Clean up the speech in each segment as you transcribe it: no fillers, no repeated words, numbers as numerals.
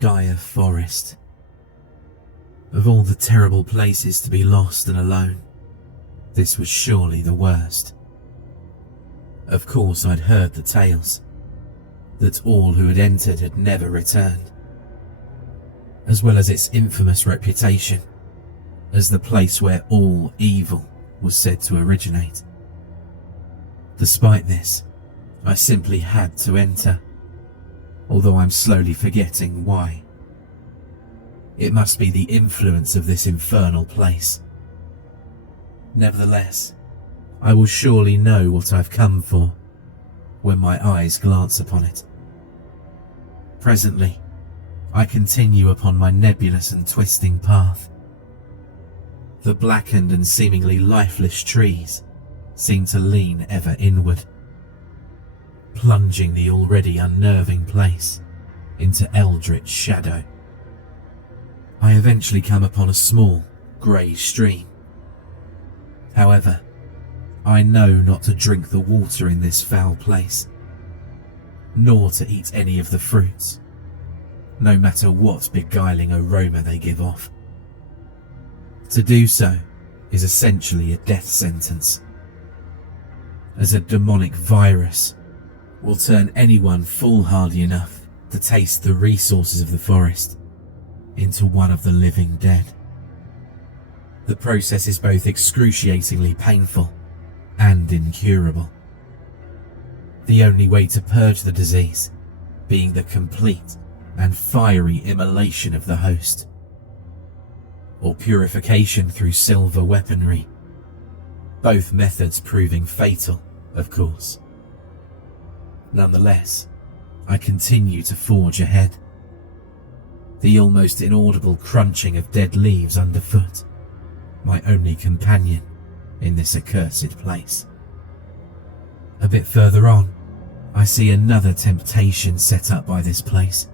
dire forest. Of all the terrible places to be lost and alone, this was surely the worst. Of course, I'd heard the tales, that all who had entered had never returned, as well as its infamous reputation as the place where all evil was said to originate. Despite this, I simply had to enter, although I'm slowly forgetting why. It must be the influence of this infernal place. Nevertheless, I will surely know what I've come for when my eyes glance upon it. Presently, I continue upon my nebulous and twisting path. The blackened and seemingly lifeless trees seem to lean ever inward, plunging the already unnerving place into eldritch shadow. I eventually come upon a small, grey stream. However, I know not to drink the water in this foul place, nor to eat any of the fruits, no matter what beguiling aroma they give off. To do so is essentially a death sentence, as a demonic virus will turn anyone foolhardy enough to taste the resources of the forest into one of the living dead. The process is both excruciatingly painful and incurable, the only way to purge the disease being the complete and fiery immolation of the host, or purification through silver weaponry, both methods proving fatal, of course. Nonetheless, I continue to forge ahead, the almost inaudible crunching of dead leaves underfoot, my only companion in this accursed place. A bit further on, I see another temptation set up by this place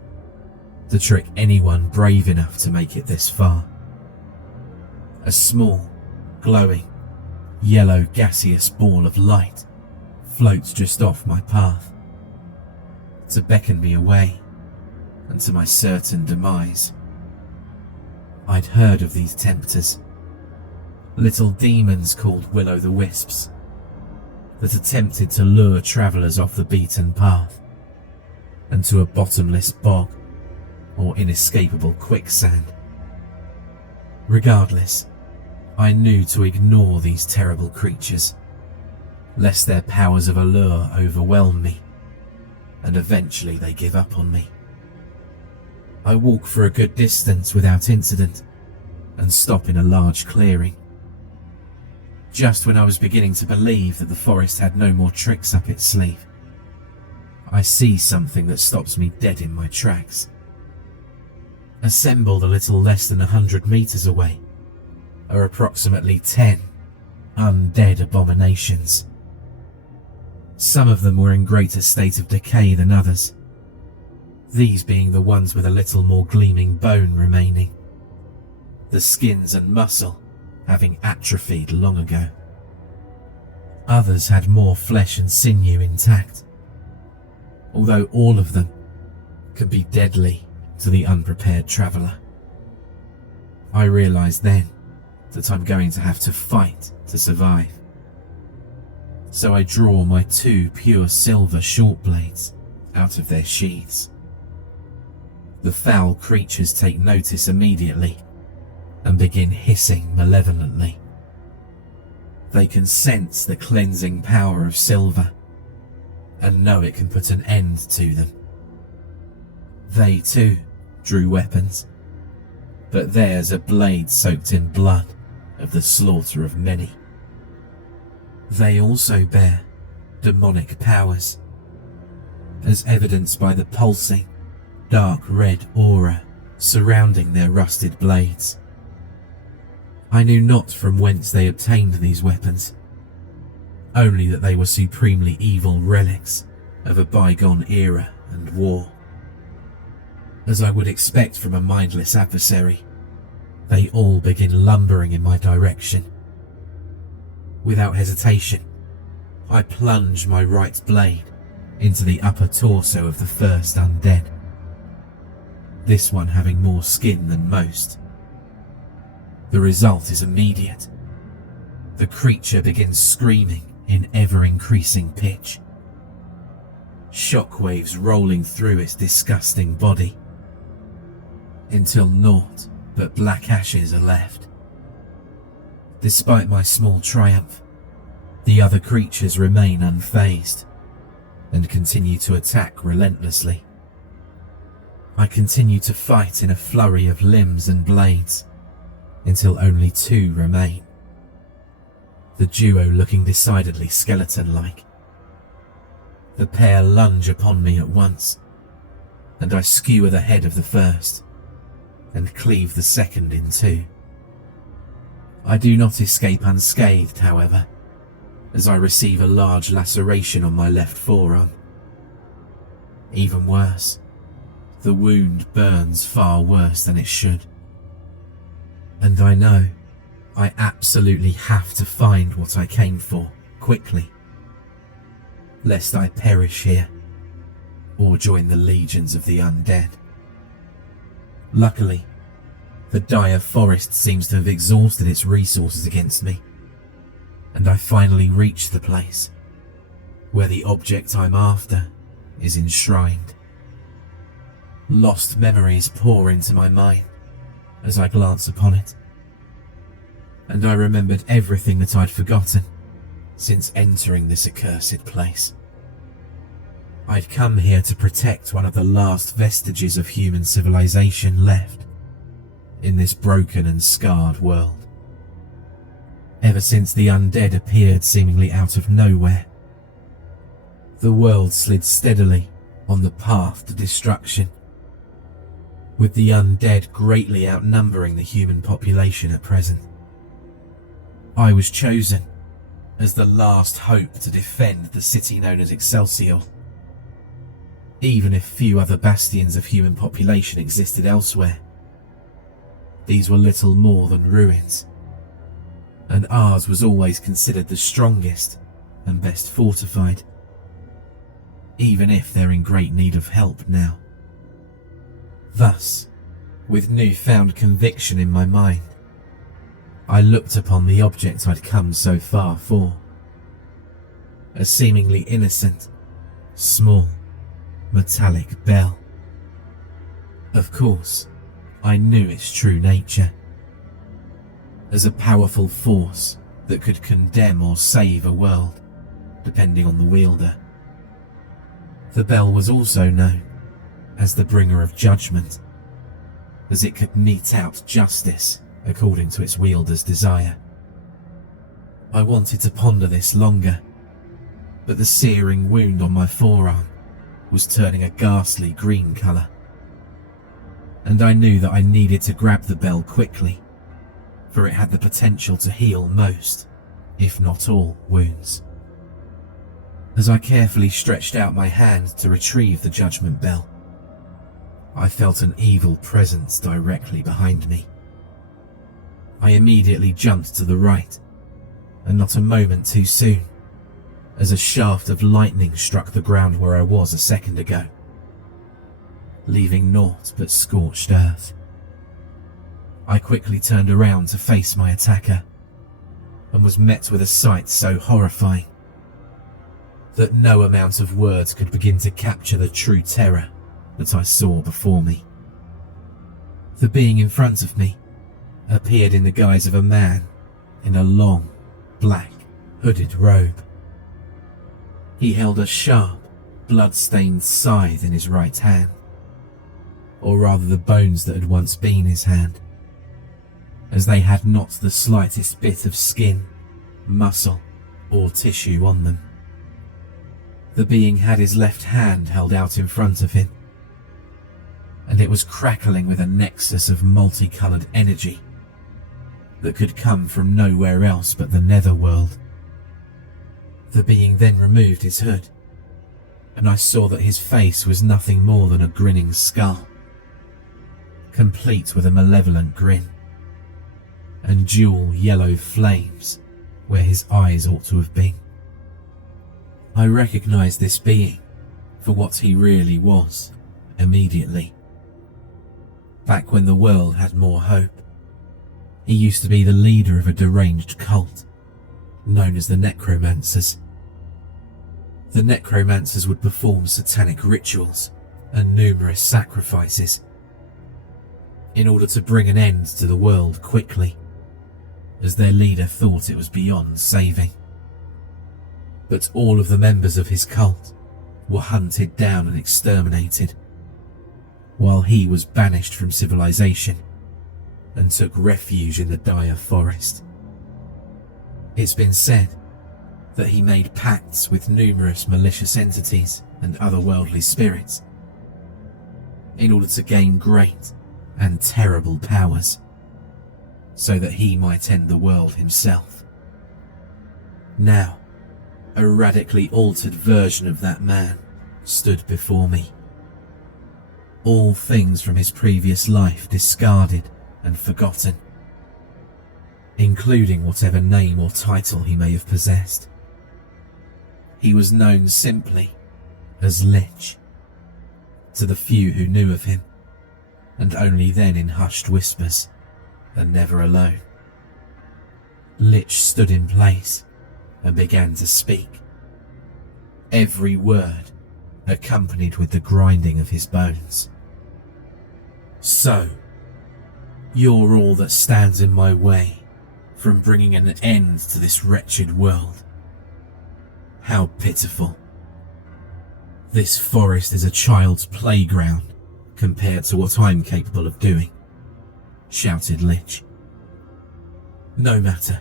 to trick anyone brave enough to make it this far. A small, glowing, yellow gaseous ball of light floats just off my path, to beckon me away and to my certain demise. I'd heard of these tempters, little demons called will-o'-the-wisps, that attempted to lure travellers off the beaten path and to a bottomless bog or inescapable quicksand. Regardless, I knew to ignore these terrible creatures, lest their powers of allure overwhelm me, and eventually they give up on me. I walk for a good distance without incident, and stop in a large clearing. Just when I was beginning to believe that the forest had no more tricks up its sleeve, I see something that stops me dead in my tracks. Assembled a little less than 100 meters away are approximately 10 undead abominations. Some of them were in greater state of decay than others, these being the ones with a little more gleaming bone remaining, the skins and muscle having atrophied long ago. Others had more flesh and sinew intact, although all of them could be deadly to the unprepared traveller. I realised then that I'm going to have to fight to survive. So I draw my 2 pure silver short blades out of their sheaths. The foul creatures take notice immediately and begin hissing malevolently. They can sense the cleansing power of silver and know it can put an end to them. They too drew weapons, but theirs are blades soaked in blood of the slaughter of many. They also bear demonic powers, as evidenced by the pulsing, dark red aura surrounding their rusted blades. I knew not from whence they obtained these weapons, only that they were supremely evil relics of a bygone era and war. As I would expect from a mindless adversary, they all begin lumbering in my direction. Without hesitation, I plunge my right blade into the upper torso of the first undead. this one having more skin than most. The result is immediate. The creature begins screaming in ever-increasing pitch, shockwaves rolling through its disgusting body, until naught but black ashes are left. Despite my small triumph, the other creatures remain unfazed and continue to attack relentlessly. I continue to fight in a flurry of limbs and blades until only two remain, the duo looking decidedly skeleton-like. The pair lunge upon me at once, and I skewer the head of the first and cleave the second in two. I do not escape unscathed, however, as I receive a large laceration on my left forearm. Even worse, the wound burns far worse than it should. And I know I absolutely have to find what I came for quickly, lest I perish here or join the legions of the undead. Luckily, the dire forest seems to have exhausted its resources against me, and I finally reach the place where the object I'm after is enshrined. Lost memories pour into my mind as I glance upon it, and I remembered everything that I'd forgotten since entering this accursed place. I'd come here to protect one of the last vestiges of human civilization left in this broken and scarred world. Ever since the undead appeared seemingly out of nowhere, the world slid steadily on the path to destruction, with the undead greatly outnumbering the human population at present. I was chosen as the last hope to defend the city known as Excelsior, even if few other bastions of human population existed elsewhere. These were little more than ruins, and ours was always considered the strongest and best fortified, even if they're in great need of help now. Thus, with newfound conviction in my mind, I looked upon the object I'd come so far for, a seemingly innocent, small, metallic bell. Of course, I knew its true nature, as a powerful force that could condemn or save a world, depending on the wielder. The bell was also known as the bringer of judgment, as it could mete out justice according to its wielder's desire. I wanted to ponder this longer, but the searing wound on my forearm was turning a ghastly green colour, and I knew that I needed to grab the bell quickly, for it had the potential to heal most, if not all, wounds. As I carefully stretched out my hand to retrieve the judgment bell, I felt an evil presence directly behind me. I immediately jumped to the right, and not a moment too soon, as a shaft of lightning struck the ground where I was a second ago, leaving naught but scorched earth. I quickly turned around to face my attacker, and was met with a sight so horrifying that no amount of words could begin to capture the true terror that I saw before me. The being in front of me appeared in the guise of a man in a long, black, hooded robe. He held a sharp, blood-stained scythe in his right hand, or rather the bones that had once been his hand, as they had not the slightest bit of skin, muscle, or tissue on them. The being had his left hand held out in front of him, and it was crackling with a nexus of multicoloured energy that could come from nowhere else but the netherworld. The being then removed his hood, and I saw that his face was nothing more than a grinning skull, complete with a malevolent grin, and dual yellow flames where his eyes ought to have been. I recognised this being for what he really was immediately. back when the world had more hope. He used to be the leader of a deranged cult, known as the Necromancers. The Necromancers would perform satanic rituals and numerous sacrifices in order to bring an end to the world quickly, as their leader thought it was beyond saving. But all of the members of his cult were hunted down and exterminated, while he was banished from civilization and took refuge in the dire forest. It's been said that he made pacts with numerous malicious entities and otherworldly spirits in order to gain great and terrible powers, so that he might end the world himself. Now, a radically altered version of that man stood before me. All things from his previous life discarded and forgotten, including whatever name or title he may have possessed. He was known simply as Lich, to the few who knew of him, and only then in hushed whispers, and never alone. Lich stood in place and began to speak, every word accompanied with the grinding of his bones. So, you're all that stands in my way from bringing an end to this wretched world. How pitiful. This forest is a child's playground compared to what I'm capable of doing, shouted Lich. No matter.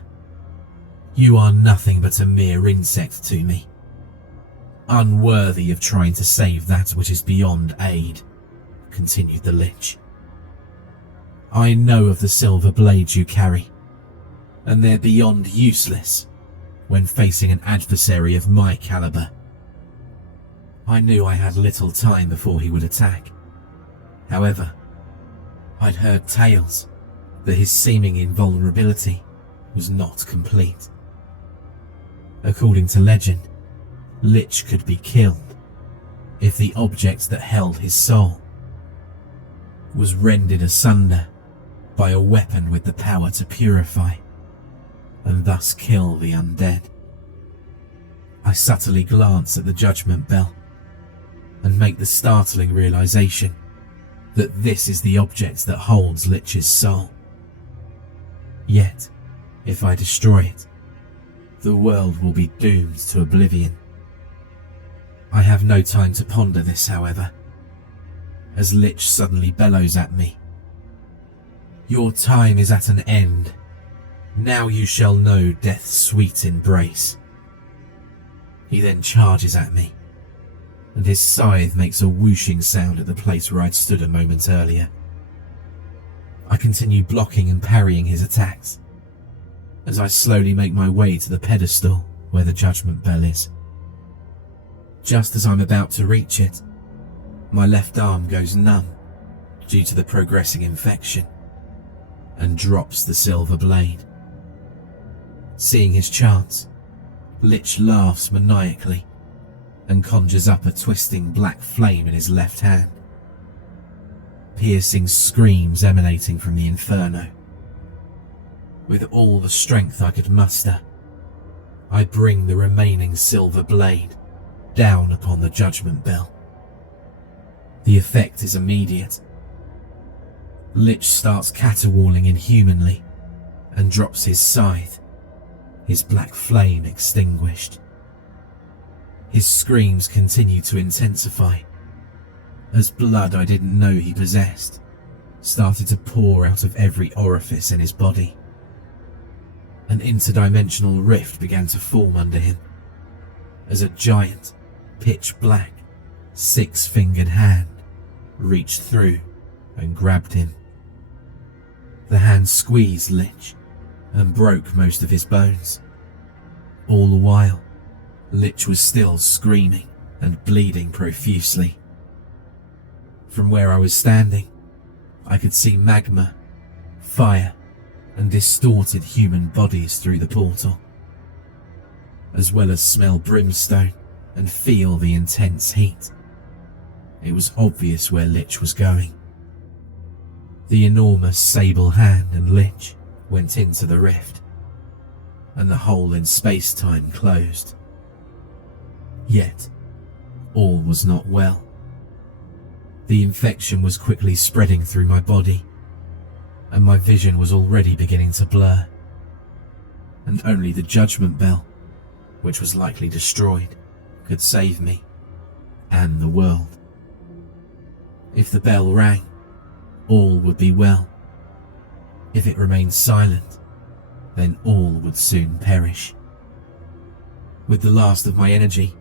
You are nothing but a mere insect to me, unworthy of trying to save that which is beyond aid, continued the Lich. I know of the silver blades you carry, and they're beyond useless when facing an adversary of my caliber. I knew I had little time before he would attack. However, I'd heard tales that his seeming invulnerability was not complete. According to legend, Lich could be killed if the object that held his soul was rended asunder by a weapon with the power to purify and thus kill the undead. I subtly glance at the judgment bell and make the startling realization that this is the object that holds Lich's soul. Yet, if I destroy it, the world will be doomed to oblivion. I have no time to ponder this, however, as Lich suddenly bellows at me. Your time is at an end. Now you shall know death's sweet embrace. He then charges at me, and his scythe makes a whooshing sound at the place where I'd stood a moment earlier. I continue blocking and parrying his attacks, as I slowly make my way to the pedestal where the judgment bell is. Just as I'm about to reach it, my left arm goes numb due to the progressing infection, and drops the silver blade. Seeing his chance, Lich laughs maniacally and conjures up a twisting black flame in his left hand. Piercing screams emanating from the inferno. With all the strength I could muster, I bring the remaining silver blade down upon the judgment bell. The effect is immediate. Lich starts caterwauling inhumanly and drops his scythe, his black flame extinguished. His screams continue to intensify as blood I didn't know he possessed started to pour out of every orifice in his body. An interdimensional rift began to form under him as a giant, pitch-black, six-fingered hand reached through and grabbed him. The hand squeezed Lich and broke most of his bones. All the while, Lich was still screaming and bleeding profusely. From where I was standing, I could see magma, fire, and distorted human bodies through the portal, as well as smell brimstone and feel the intense heat. It was obvious where Lich was going. The enormous sable hand and lich went into the rift, and the hole in space-time closed. Yet, all was not well. The infection was quickly spreading through my body, and my vision was already beginning to blur. And only the judgment bell, which was likely destroyed, could save me, and the world. If the bell rang, all would be well. If it remained silent, then all would soon perish. With the last of my energy,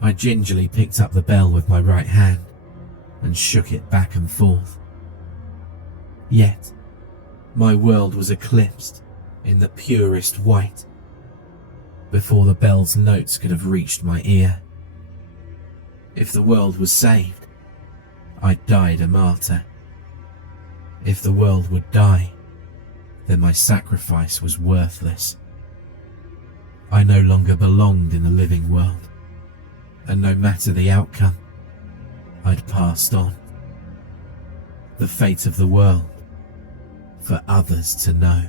I gingerly picked up the bell with my right hand and shook it back and forth. Yet, my world was eclipsed in the purest white before the bell's notes could have reached my ear. If the world was saved, I died a martyr. If the world would die, then my sacrifice was worthless. I no longer belonged in the living world, and no matter the outcome, I'd passed on. The fate of the world for others to know.